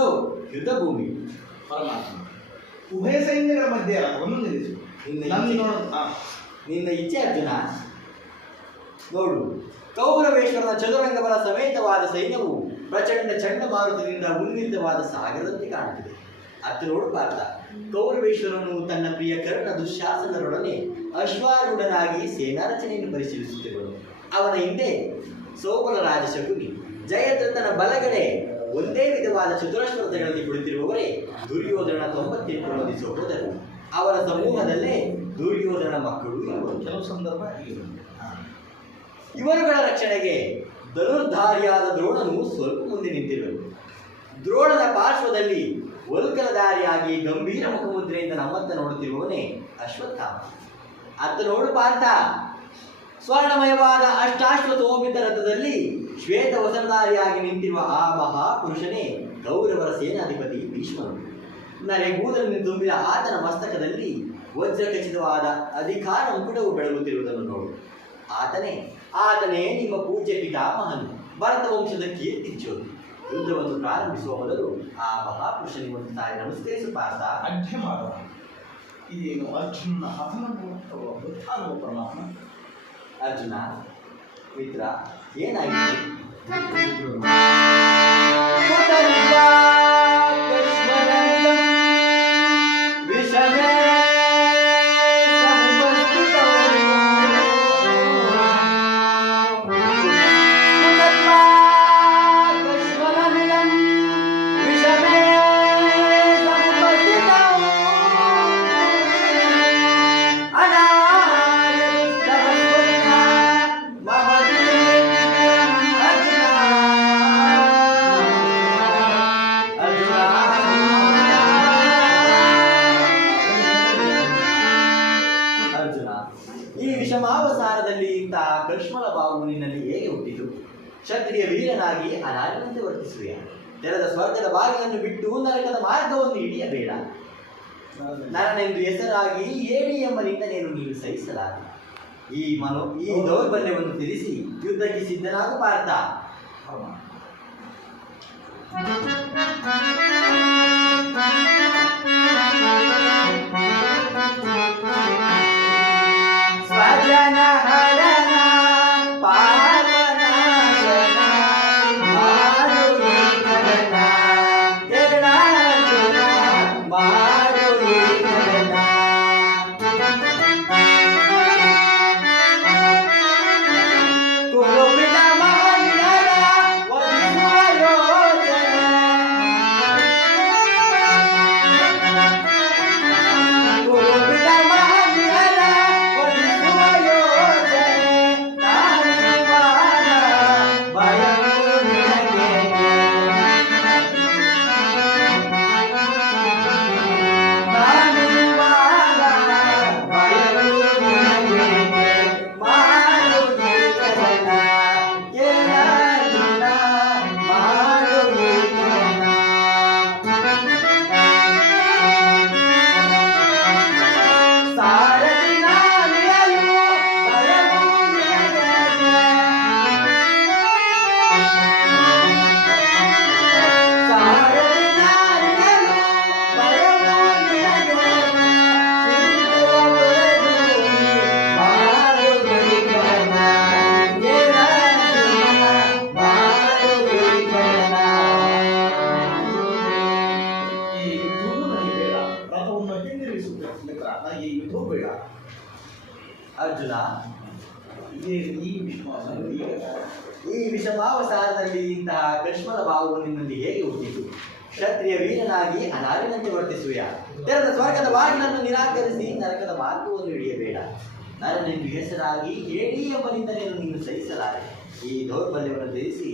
ಇದು ಯುದ್ಧ ಭೂಮಿ. ಪರಮಾತ್ಮ ಉಭಯ ಸೈನ್ಯಗಳ ಮಧ್ಯೆ ರಥವನ್ನು ನಿಲ್ಲಿಸು. ನಿನ್ನ ಇಚ್ಛೆ ಅರ್ಜುನ. ನೋಡು, ಕೌರವೇಶ್ವರನ ಚದುರಂಗ ಬಲ ಸಮೇತವಾದ ಸೈನ್ಯವು ಪ್ರಚಂಡ ಚಂಡಮಾರುತದಿಂದ ಉನ್ನಿತವಾದ ಸಾಗರದಂತೆ ಕಾಣುತ್ತಿದೆ. ಅತ್ತ ನೋಡು ಪಾರ್ಥ, ಕೌರವೇಶ್ವರನು ತನ್ನ ಪ್ರಿಯ ಕರ್ಣ ದುಶ್ಯಾಸನರೊಡನೆ ಅಶ್ವಾರೂಢನಾಗಿ ಸೇನಾ ರಚನೆಯನ್ನು ಪರಿಶೀಲಿಸುತ್ತಿರುವನು. ಅವನ ಹಿಂದೆ ಸೋಬಲ ರಾಜ ಶಕುನಿ, ಜಯದ್ರಥನ ಬಲಗಡೆ ಒಂದೇ ವಿಧವಾದ ಚತುರಶ್ವರತೆಗಳಲ್ಲಿ ಕುಳಿತಿರುವವರೇ ದುರ್ಯೋಧನ 98 ಮಂದಿ ಸಹೋದರರು. ಅವರ ಸಮೂಹದಲ್ಲೇ ದುರ್ಯೋಧನ ಮಕ್ಕಳು ಇರುವರು. ಕೆಲವು ಸಂದರ್ಭ ಇವರುಗಳ ರಕ್ಷಣೆಗೆ ಧನುರ್ಧಾರಿಯಾದ ದ್ರೋಣನು ಸ್ವಲ್ಪ ಮುಂದೆ ನಿಂತಿರುವರು. ದ್ರೋಣನ ಪಾರ್ಶ್ವದಲ್ಲಿ ಒಲ್ಕಲಧಾರಿಯಾಗಿ ಗಂಭೀರ ಮುಖಮುದ್ರೆಯಿಂದ ನಮ್ಮತ್ತ ನೋಡುತ್ತಿರುವವನೇ ಅಶ್ವತ್ಥಾಮ. ಅತ್ತ ನೋಡು ಪಾರ್ಥ, ಸ್ವರ್ಣಮಯವಾದ ಅಷ್ಟಾಶ್ವತೋಮಿತ ರಥದಲ್ಲಿ ಶ್ವೇತ ವಸನಧಾರಿಯಾಗಿ ನಿಂತಿರುವ ಆ ಮಹಾಪುರುಷನೇ ಕೌರವರ ಸೇನಾಧಿಪತಿ ಭೀಷ್ಮನು. ನರೆಗೂದಲಿನಿಂದ ತುಂಬಿದ ಆತನ ಮಸ್ತಕದಲ್ಲಿ ವಜ್ರಖಚಿತವಾದ ಅಧಿಕಾರ ಮುಕುಟವು ಬೆಳಗುತ್ತಿರುವುದನ್ನು ನೋಡು. ಆತನೇ ನಿಮ್ಮ ಪೂಜ್ಯ ಪಿತಾಮಹನು, ಭರತ ವಂಶದ ಕೀರ್ತಿ ಜ್ಯೋತಿ. ಯುದ್ಧವನ್ನು ಪ್ರಾರಂಭಿಸುವ ಮೊದಲು ಆ ಮಹಾಪುರುಷನಿಗೆ ಒಂದು ಸಾರಿ ನಮಸ್ಕರಿಸು ಪಾರ್ಥ. ಅಡ್ಡೆ ಮಾಡುವ ಇದೇನು ಅರ್ಜುನ ಹತನವು ಪರಮಾತ್ಮ. ಅರ್ಜುನ ಮಿತ್ರ, ಏನಾಗಿದೆ? ವಿಷಮಾವಸಾನದಲ್ಲಿ ಇಂತಹ ಕಶ್ಮಲ ಭಾವವು ನಿನ್ನಲ್ಲಿ ಹೇಗೆ ಹುಟ್ಟಿತು? ಕ್ಷತ್ರಿಯ ವೀರನಾಗಿ ಅನಾರಿನಂತೆ ವರ್ತಿಸುವೆಯ? ತೆರೆದ ಸ್ವರ್ಗದ ಬಾಗಿಲನ್ನು ಬಿಟ್ಟು ನರಕದ ಮಾರ್ಗವನ್ನು ಹಿಡಿಯಬೇಡ. ನರನೆಂದು ಹೆಸರಾಗಿ ಏಡಿ ಎಂಬ ನಿಂದನೆಯನ್ನು ನೀನು ಸಹಿಸಲಾಗ. ಈ ದೌರ್ಬಲ್ಯವನ್ನು ತಿಳಿಸಿ ಯುದ್ಧಕ್ಕೆ ಸಿದ್ಧನಾಗ ಪಾರ್ಥ. ಅರ್ಜುನ, ಈ ವಿಷಮಾವಸಾನದಲ್ಲಿ ಇಂತಹ ಕಶ್ಮಲ ಭಾವವು ನಿನ್ನಲ್ಲಿ ಹೇಗೆ ಹುಟ್ಟಿತು? ಕ್ಷತ್ರಿಯ ವೀರನಾಗಿ ಅನಾರಿನಂತೆ ವರ್ತಿಸುವೆಯ? ತೆರೆದ ಸ್ವರ್ಗದ ಬಾಗಿಲನ್ನು ನಿರಾಕರಿಸಿ ನರಕದ ಮಾರ್ಗವನ್ನು ಹಿಡಿಯಬೇಡ. ನರನೆಂದು ಹೆಸರಾಗಿ ಏಡಿ ಎಂಬ ನಿಂದನೆಯನ್ನು ನೀನು ಸಹಿಸಲಾರೆ. ಈ ದೌರ್ಬಲ್ಯವನ್ನು ಧರಿಸಿ